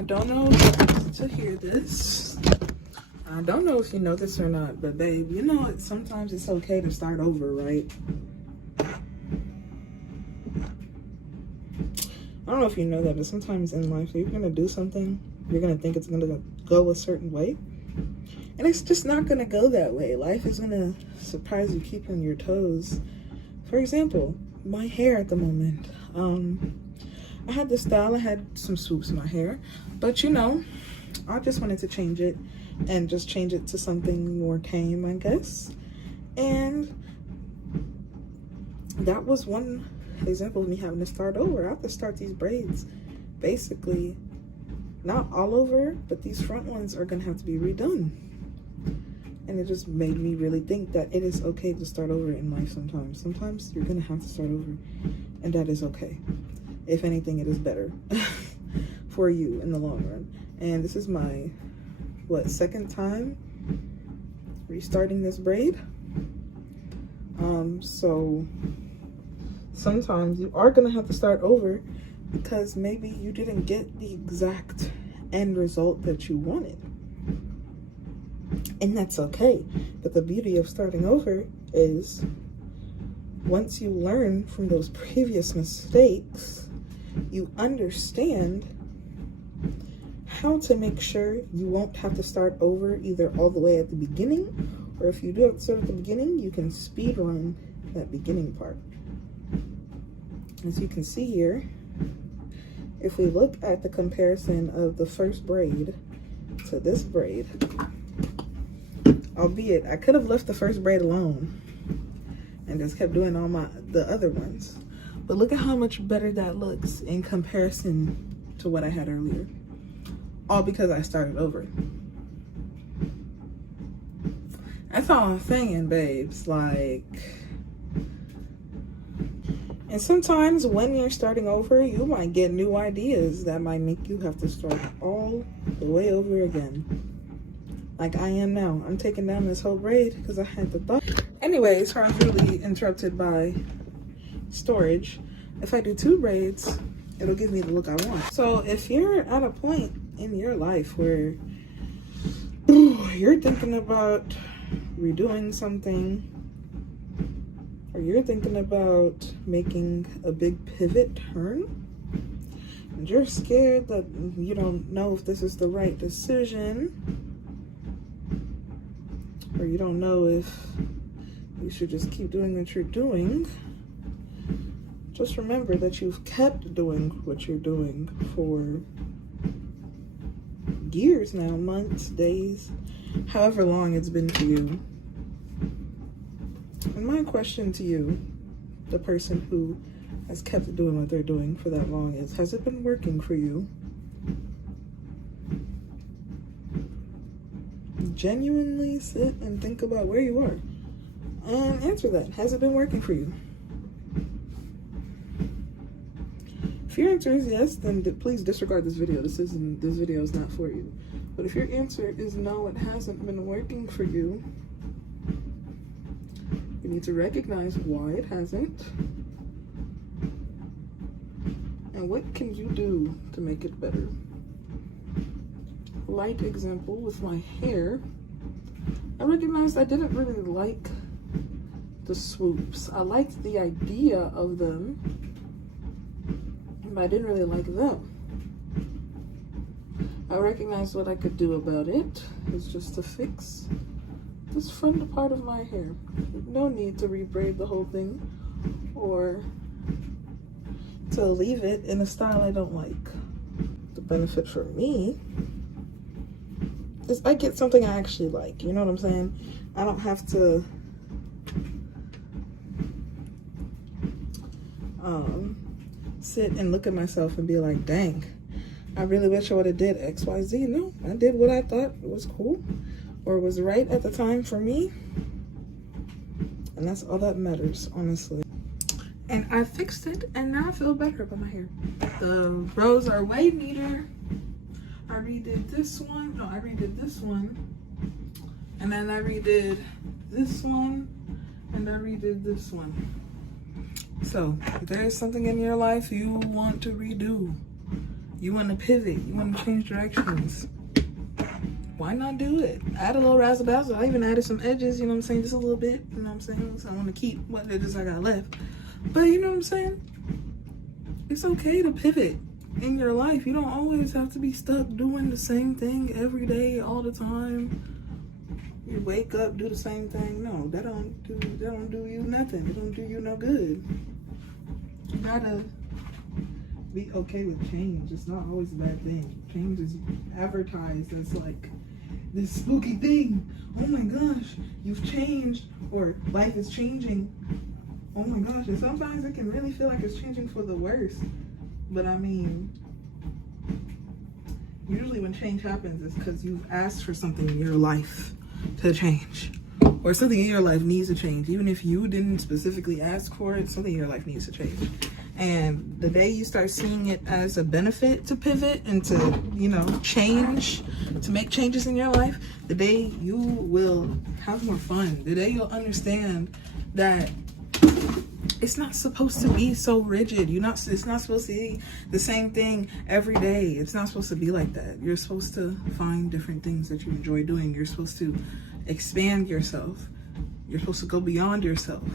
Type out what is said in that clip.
I don't know if to hear this. I don't know if you know this or not, but babe, you know, sometimes it's okay to start over, right? I don't know if you know that, but sometimes in life, you're going to do something, you're going to think it's going to go a certain way, and it's just not going to go that way. Life is going to surprise you, keep on your toes. For example, my hair at the moment. I had this style, I had some swoops in my hair, but you know, I just wanted to change it and just change it to something more tame, I guess. And that was one example of me having to start over. I have to start these braids basically not all over, but these front ones are gonna have to be redone. And it just made me really think that it is okay to start over in life sometimes. Sometimes you're gonna have to start over, and that is okay. If anything, it is better for you in the long run. And this is my, second time restarting this braid. So sometimes you are gonna have to start over because maybe you didn't get the exact end result that you wanted. And that's okay. But the beauty of starting over is once you learn from those previous mistakes, you understand how to make sure you won't have to start over either all the way at the beginning, or if you do have to start at the beginning, you can speed run that beginning part. As you can see here, if we look at the comparison of the first braid to this braid, albeit I could have left the first braid alone and just kept doing all the other ones, but look at how much better that looks in comparison to what I had earlier, all because I started over. That's all I'm saying, babes. Like, and sometimes when you're starting over, you might get new ideas that might make you have to start all the way over again. Like I am now. I'm taking down this whole braid because I had the thought. Anyways, I'm really interrupted by storage. If I do 2 braids, it'll give me the look I want. So if you're at a point in your life where you're thinking about redoing something, or you're thinking about making a big pivot turn, and you're scared that you don't know if this is the right decision, or you don't know if you should just keep doing what you're doing, just remember that you've kept doing what you're doing for years now, months, days, however long it's been for you. And my question to you, the person who has kept doing what they're doing for that long, is, has it been working for you? Genuinely sit and think about where you are and answer that. Has it been working for you? If your answer is yes, then please disregard this video. This video is not for you. But if your answer is no, it hasn't been working for you, you need to recognize why it hasn't, and what can you do to make it better. Light example with my hair, I recognized I didn't really like the swoops. I liked the idea of them, but I didn't really like them. I recognized what I could do about it is just to fix this front part of my hair. No need to rebraid the whole thing or to leave it in a style I don't like. The benefit for me is I get something I actually like. You know what I'm saying? I don't have to sit and look at myself and be like, dang, I really wish I would have did XYZ. No, I did what I thought was cool or was right at the time for me. And that's all that matters, honestly. And I fixed it, and now I feel better about my hair. The rows are way neater. I redid this one. No, I redid this one. And then I redid this one. And I redid this one. So, if there is something in your life you want to redo, You want to pivot. You want to change directions. Why not do it? Add a little razzle dazzle. I even added some edges, you know what I'm saying? Just a little bit, you know what I'm saying? So I want to keep what edges I got left. But you know what I'm saying? It's okay to pivot in your life. You don't always have to be stuck doing the same thing every day, all the time. You wake up, do the same thing. No, that don't do you nothing. It don't do you no good. You gotta be okay with change. It's not always a bad thing. Change is advertised as like this spooky thing. Oh my gosh, you've changed, or life is changing. Oh my gosh, and sometimes it can really feel like it's changing for the worse. But I mean, usually when change happens, it's because you've asked for something in your life to change, or something in your life needs to change. Even if you didn't specifically ask for it, something in your life needs to change. And the day you start seeing it as a benefit to pivot and to, you know, change, to make changes in your life, the day you will have more fun. The day you'll understand that it's not supposed to be so rigid. It's not supposed to be the same thing every day. It's not supposed to be like that. You're supposed to find different things that you enjoy doing. You're supposed to expand yourself. You're supposed to go beyond yourself.